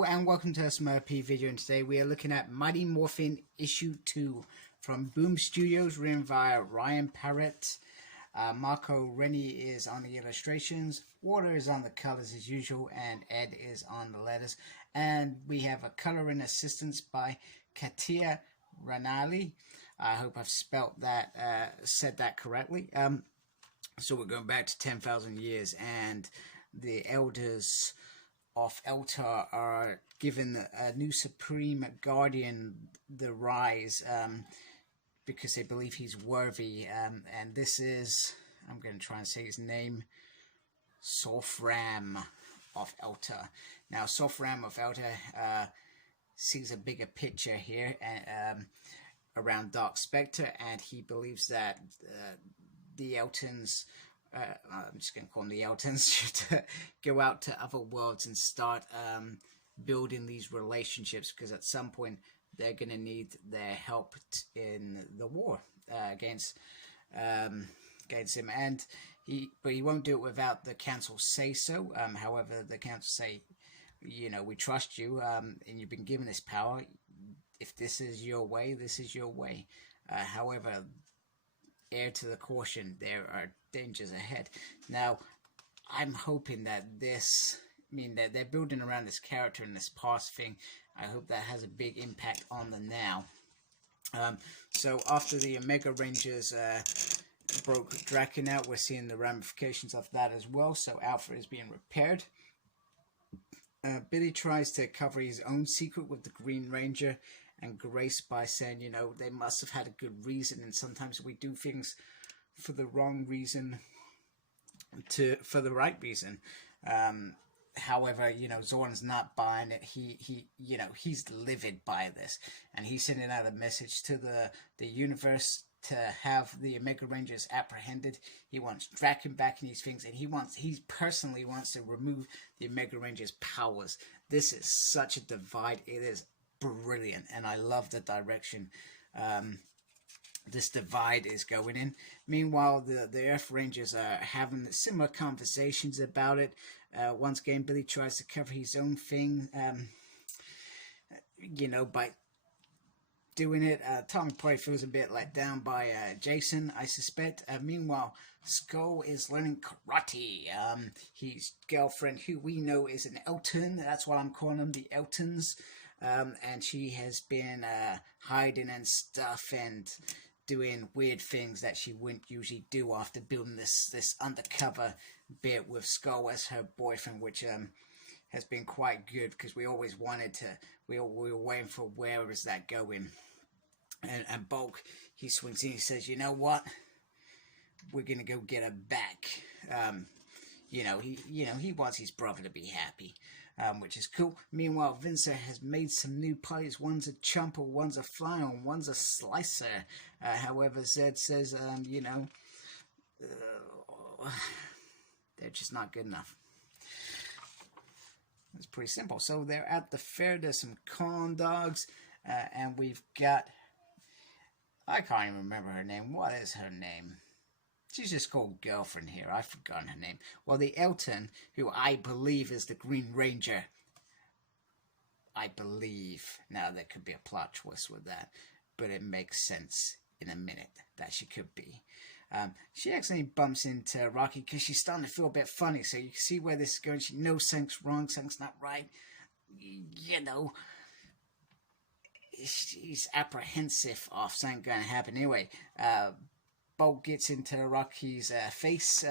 Hello and welcome to a Smurfy video, and today we are looking at Mighty Morphin Issue 2 from Boom Studios, written via Ryan Parrott. Marco Rennie is on the illustrations, Water is on the colors as usual, and Ed is on the letters. And we have a coloring assistance by Katia Ranali. I hope I've said that correctly. So we're going back to 10,000 years, and the elders of Eltar are given a new Supreme Guardian the rise because they believe he's worthy. And this is, I'm going to try and say his name, Sofram of Eltar. Now, Sofram of Eltar sees a bigger picture here around Dark Spectre, and he believes that the Eltons, I'm just going to call them the Eltons, should go out to other worlds and start building these relationships, because at some point they're going to need their help in the war against him. And but he won't do it without the council say so. However, the council say, you know, we trust you, and you've been given this power. If this is your way, this is your way. However, air to the caution, there are dangers ahead. Now, I'm hoping that that they're building around this character and this past thing. I hope that has a big impact on the now. So after the Omega Rangers broke Draken out, we're seeing the ramifications of that as well. So Alpha is being repaired. Billy tries to cover his own secret with the Green Ranger and Grace by saying, you know, they must have had a good reason, and sometimes we do things for the wrong reason for the right reason. However, you know, Zorn's not buying it. He's livid by this, and he's sending out a message to the universe to have the Omega Rangers apprehended. He wants Draken back in these things, and he personally wants to remove the Omega Rangers' powers. This is such a divide. It is brilliant, and I love the direction this divide is going in. Meanwhile, the Earth Rangers are having similar conversations about it. Once again, Billy tries to cover his own thing, you know, by doing it. Tom probably feels a bit let down by Jason, I suspect. Meanwhile, Skull is learning karate. His girlfriend, who we know is an Elton, that's what I'm calling them, the Eltons. And she has been hiding and stuff and doing weird things that she wouldn't usually do after building this undercover bit with Skull as her boyfriend, which has been quite good, because we always wanted to, we were waiting for where is that going. And Bulk, he swings in, he says, you know what, we're gonna go get her back. He wants his brother to be happy. Which is cool. Meanwhile, Vincent has made some new pies. One's a chumper, one's a fly on, one's a slicer. However, Zed says, they're just not good enough. It's pretty simple. So they're at the fair. There's some corn dogs, and we've got, I can't even remember her name. What is her name? She's just called Girlfriend here. I've forgotten her name. Well, the Elton, who I believe is the Green Ranger. I believe. Now, there could be a plot twist with that, but it makes sense in a minute that she could be. She accidentally bumps into Rocky because she's starting to feel a bit funny. So you can see where this is going. She knows something's wrong, something's not right. You know, she's apprehensive of something going to happen. Anyway, Bolt gets into Rocky's face.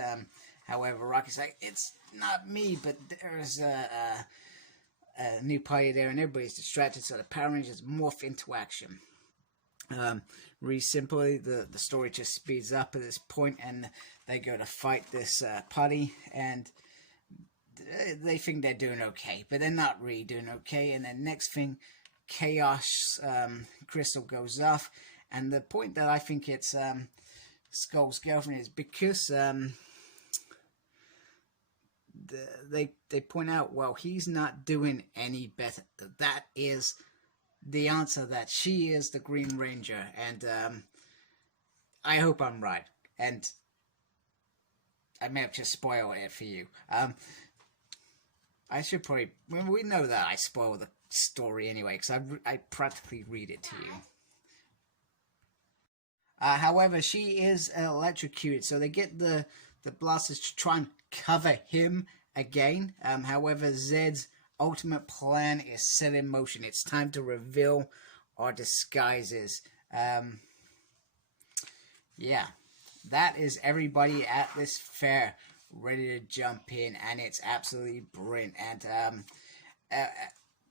However, Rocky's like, it's not me, but there's a new party there, and everybody's distracted, so the Power Rangers morph into action. Really simply, the story just speeds up at this point, and they go to fight this party, and they think they're doing okay, but they're not really doing okay. And then next thing, Chaos Crystal goes off, and the point that I think it's Skull's girlfriend is because they point out, well, he's not doing any better. That is the answer, that she is the Green Ranger, and I hope I'm right, and I may have just spoiled it for you. I should probably. Well, we know that I spoil the story anyway, because I practically read it to you. However, she is electrocuted, so they get the blasters to try and cover him again. However, Zed's ultimate plan is set in motion. It's time to reveal our disguises. Yeah, that is everybody at this fair ready to jump in, and it's absolutely brilliant. And uh,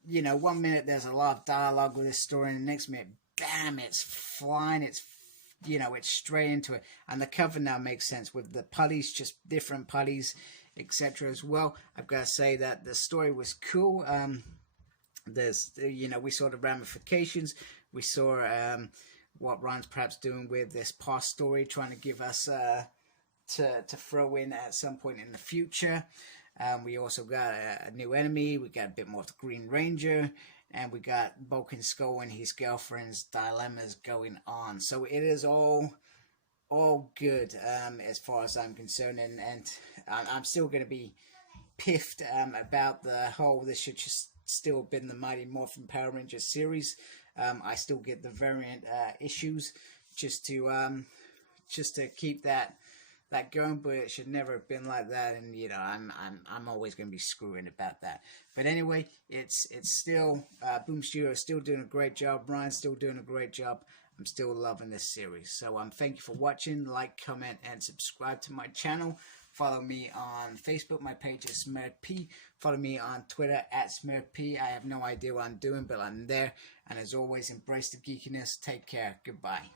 you know, one minute there's a lot of dialogue with this story, and the next minute, bam, it's flying. It's it's straight into it, and the cover now makes sense with the putties, just different putties, etc. As well. I've got to say that the story was cool. There's we saw the ramifications. We saw what Ryan's perhaps doing with this past story, trying to give us to throw in at some point in the future. We also got a new enemy. We got a bit more of the Green Ranger. And we got Bulk and Skull and his girlfriend's dilemmas going on. So it is all good as far as I'm concerned. And I'm still going to be piffed about the whole, this should just still have been the Mighty Morphin Power Rangers series. I still get the variant issues just to keep that going, but it should never have been like that. And I'm always going to be screwing about that. But anyway, it's still Boom Studio is still doing a great job. Ryan's still doing a great job. I'm still loving this series. So thank you for watching. Like, comment, and subscribe to my channel. Follow me on Facebook. My page is SmirkP. Follow me on Twitter at SmirkP. I have no idea what I'm doing, but I'm there. And as always, embrace the geekiness. Take care. Goodbye.